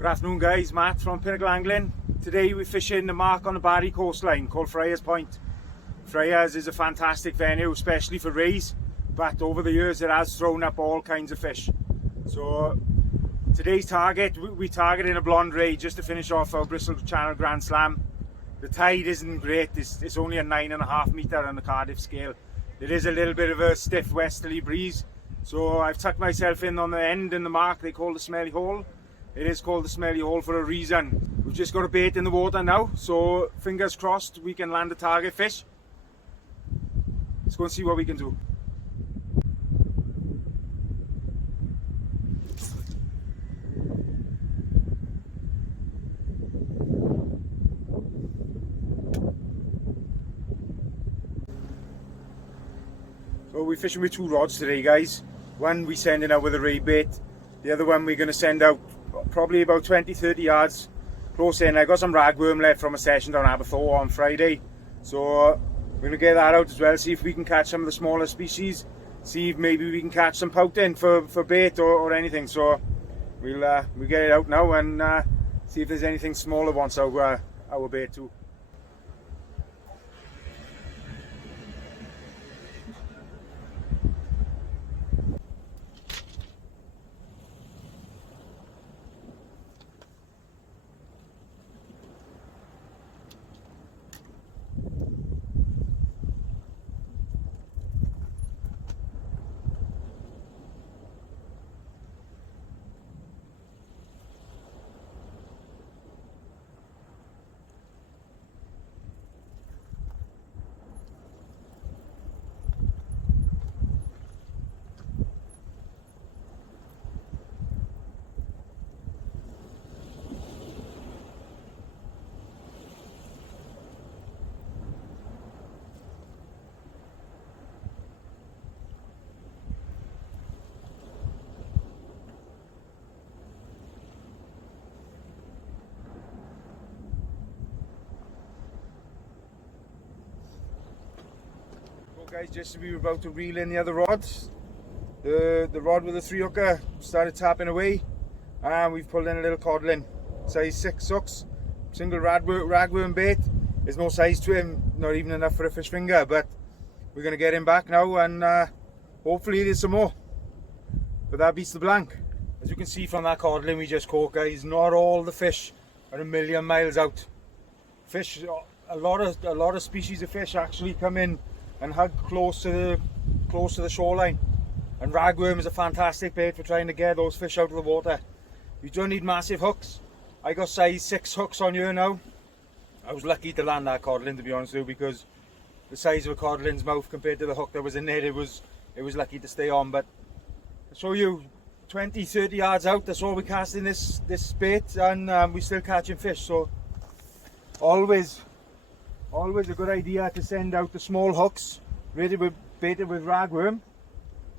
Good afternoon guys, Matt from Pinnacle Angling. Today we're fishing the mark on the Barry coastline called Friars Point. Friars is a fantastic venue, especially for rays, but over the years it has thrown up all kinds of fish. So today's target, we're targeting a blonde ray just to finish off our Bristol Channel Grand Slam. The tide isn't great, it's only a 9.5 metre on the Cardiff scale. There is a little bit of a stiff westerly breeze, so I've tucked myself in on the end in the mark they call the Smelly Hole. It is called the Smelly Hole for a reason. We've just got a bait in the water now, so fingers crossed we can land a target fish. Let's go and see what we can do. So we're fishing with two rods today guys. One we're sending out with a ray bait. The other one we're going to send out probably about 20-30 yards close in. I got some ragworm left from a session down Aberthaw on Friday, so we're going to get that out as well, see if we can catch some of the smaller species, see if maybe we can catch some pouting for bait or anything. So we'll get it out now and see if there's anything smaller wants our bait too. Guys, just as we were about to reel in the other rods, the rod with the 3-hooker started tapping away, and we've pulled in a little codlin, size 6 hooks, single ragworm bait. There's no size to him, not even enough for a fish finger, but we're going to get him back now, and hopefully there's some more. But that beats the blank. As you can see from that codlin we just caught guys, not all the fish are a million miles out. Fish, a lot of species of fish actually come in and hug close to the shoreline, and ragworm is a fantastic bait for trying to get those fish out of the water. You don't need massive hooks. I got size 6 hooks on here now. I was lucky to land that codlin, to be honest with you, because the size of a codlin's mouth compared to the hook that was in there, it was lucky to stay on. But I'll show you 20-30 yards out, that's all we're casting this bait, and we're still catching fish. So always a good idea to send out the small hooks baited with ragworm,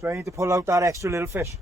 trying to pull out that extra little fish.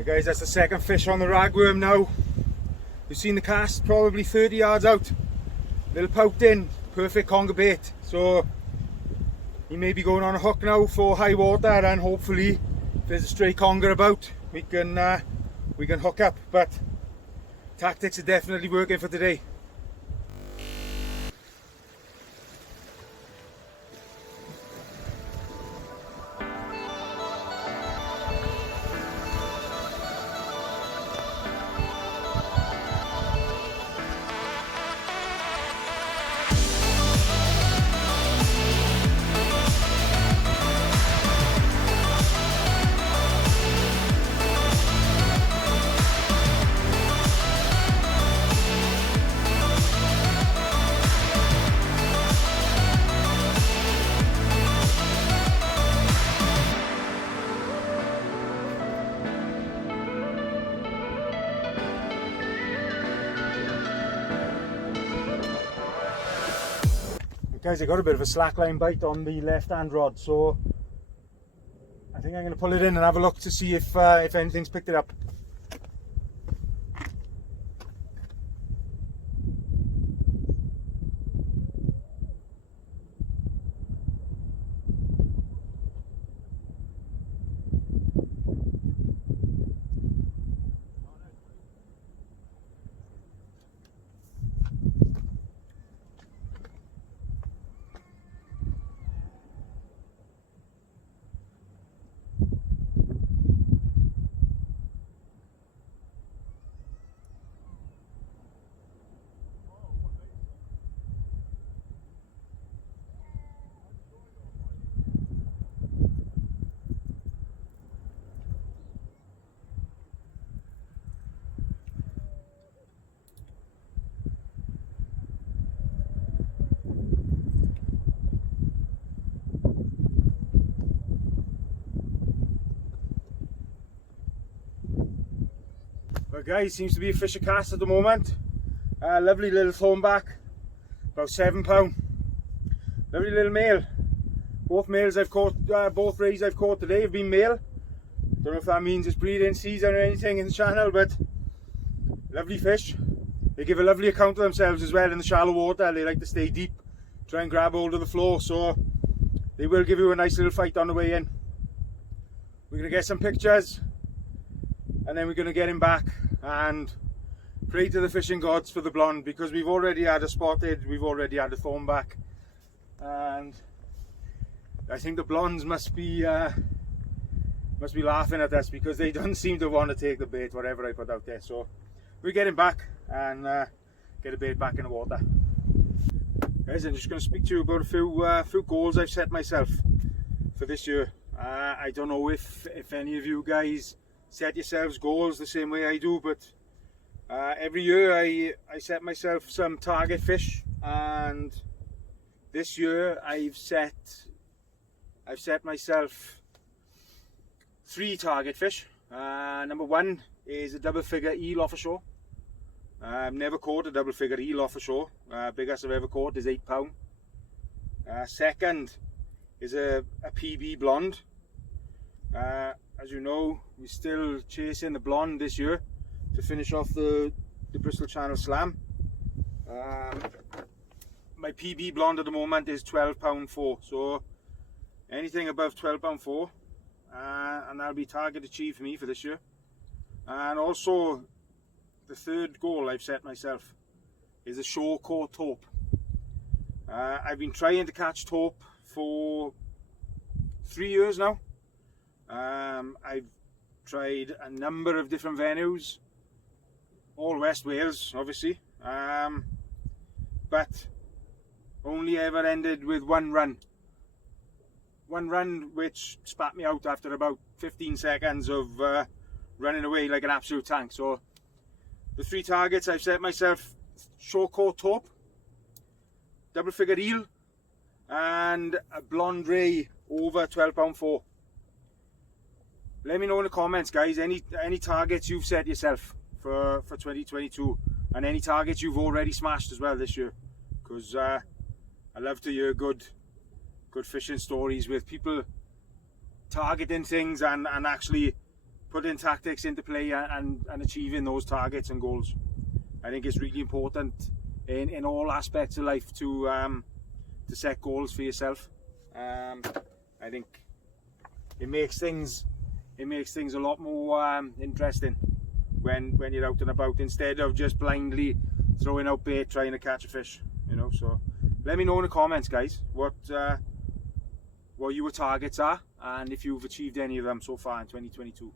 Okay guys, that's the second fish on the ragworm now. You've seen the cast probably 30 yards out. Little pout in, perfect conger bait. So he may be going on a hook now for high water, and hopefully if there's a stray conger about, we can hook up. But tactics are definitely working for today. Guys, I got a bit of a slackline bite on the left hand rod, so I think I'm going to pull it in and have a look to see if anything's picked it up. Well guys, seems to be a fisher cast at the moment. Lovely little thornback, about £7. Lovely little male. Both males I've caught, both rays I've caught today have been male. Don't know if that means it's breeding season or anything in the channel, but lovely fish. They give a lovely account of themselves as well in the shallow water. They like to stay deep, try and grab hold of the floor, so they will give you a nice little fight on the way in. We're going to get some pictures and then we're going to get him back and pray to the fishing gods for the blonde, because we've already had a spotted, we've already had a thornback, and I think the blondes must be laughing at us because they don't seem to want to take the bait, whatever I put out there. So we get him back and get the bait back in the water. Guys, I'm just going to speak to you about a few goals I've set myself for this year. I don't know if any of you guys set yourselves goals the same way I do, but every year I set myself some target fish, and this year I've set myself 3 target fish. Number 1 is a double figure eel off ashore. I've never caught a double figure eel off ashore. Biggest I've ever caught is £8. Second is a PB blonde. As you know, we're still chasing the blonde this year to finish off the Bristol Channel Slam. My PB blonde at the moment is £12.4, so anything above £12.4, and that'll be target achieved for me for this year. And also, the third goal I've set myself is a shore caught taupe. I've been trying to catch taupe for 3 years now. I've tried a number of different venues, all West Wales obviously, but only ever ended with one run which spat me out after about 15 seconds of running away like an absolute tank. So the 3 targets I've set myself: shore caught taupe, double figure eel, and a blonde ray over £12.4. Let me know in the comments, guys, any targets you've set yourself for 2022, and any targets you've already smashed as well this year, because I love to hear good fishing stories with people targeting things and actually putting tactics into play and achieving those targets and goals. I think it's really important in all aspects of life to set goals for yourself. I think it makes things a lot more interesting when you're out and about, instead of just blindly throwing out bait trying to catch a fish, you know. So let me know in the comments, guys, what your targets are and if you've achieved any of them so far in 2022.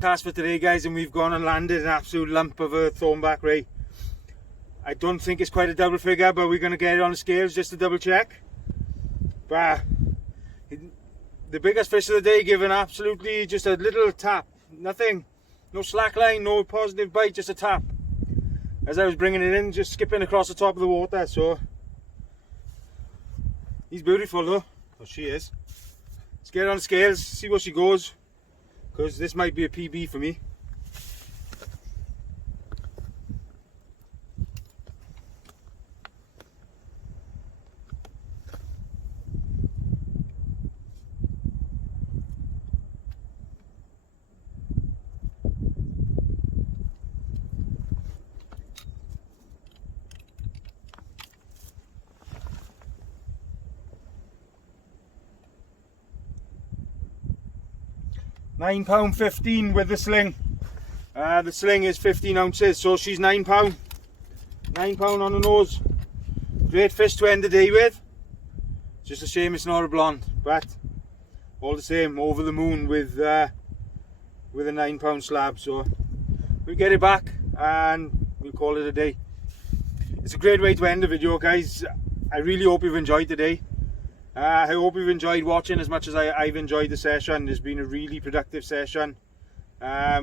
cast for today, guys, and we've gone and landed an absolute lump of a thornback ray. I don't think it's quite a double figure, but we're going to get it on the scales just to double check. But the biggest fish of the day, given absolutely just a little tap, nothing, no slack line, no positive bite, just a tap. As I was bringing it in, just skipping across the top of the water. So he's beautiful though, or she is. Let's get it on the scales, see where she goes, because this might be a PB for me. £9.15 with the sling. The sling is 15 ounces, so she's £9. £9 on the nose. Great fish to end the day with. Just a shame it's not a blonde, but all the same, over the moon with a £9 slab. So we'll get it back and we'll call it a day. It's a great way to end the video, guys. I really hope you've enjoyed today. I hope you've enjoyed watching as much as I've enjoyed the session. It's been a really productive session.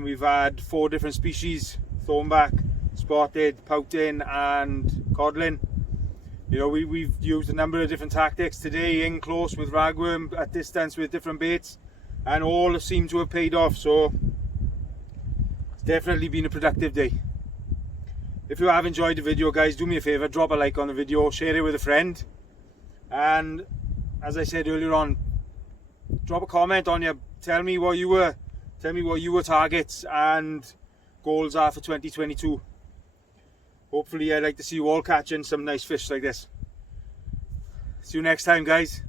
We've had 4 different species: thornback, spotted, pouting and codling. You know, we've used a number of different tactics today, in close with ragworm, at distance with different baits, and all seem to have paid off. So it's definitely been a productive day. If you have enjoyed the video, guys, do me a favour, drop a like on the video, share it with a friend, and as I said earlier on, drop a comment on you. Tell me what your targets and goals are for 2022. Hopefully I'd like to see you all catching some nice fish like this. See you next time, guys.